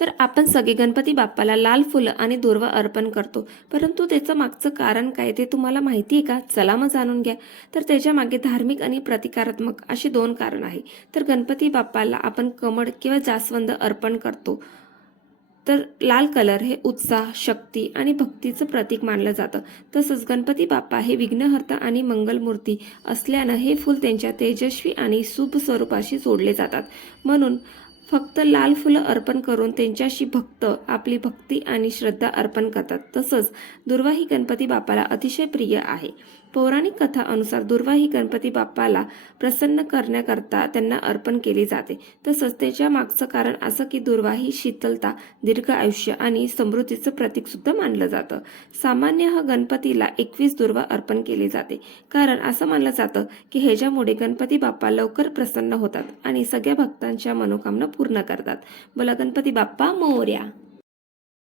तर आपण सगळे गणपती बाप्पाला लाल फुलं आणि दुर्वा अर्पण करतो, परंतु त्याचं मागचं कारण काय ते तुम्हाला माहिती आहे का? चला मग जाणून घ्या. तर त्याच्या मागे धार्मिक आणि प्रतिकारात्मक अशी दोन कारण आहे. तर गणपती बाप्पाला आपण कमळ किंवा जास्वंद अर्पण करतो. तर लाल कलर हे उत्साह, शक्ती आणि भक्तीचं प्रतीक मानलं जातं. तसंच गणपती बाप्पा हे विघ्नहर्ता आणि मंगलमूर्ती असल्यानं हे फूल त्यांच्या तेजस्वी आणि शुभ स्वरूपाशी जोडले जातात. म्हणून फक्त लाल फुलं अर्पण करून त्यांच्याशी भक्त आपली भक्ती आणि श्रद्धा अर्पण करतात. तसंच दुर्वा ही गणपती बाप्पाला अतिशय प्रिय आहे. पौराणिक कथा अनुसार दुर्वा ही गणपती बाप्पाला प्रसन्न करण्याकरता त्यांना अर्पण केली जाते. तसंच त्याच्या मागचं कारण असं की दुर्वा ही शीतलता, दीर्घ आयुष्य आणि समृद्धीचं प्रतीक सुद्धा मानलं जातं. सामान्यतः गणपतीला 21 दुर्वा अर्पण केली जाते, कारण असं मानलं जातं की ह्याच्यामुळे गणपती बाप्पा लवकर प्रसन्न होतात आणि सगळ्या भक्तांच्या मनोकामना पूर्ण करतात. बोला गणपती बाप्पा मोरया.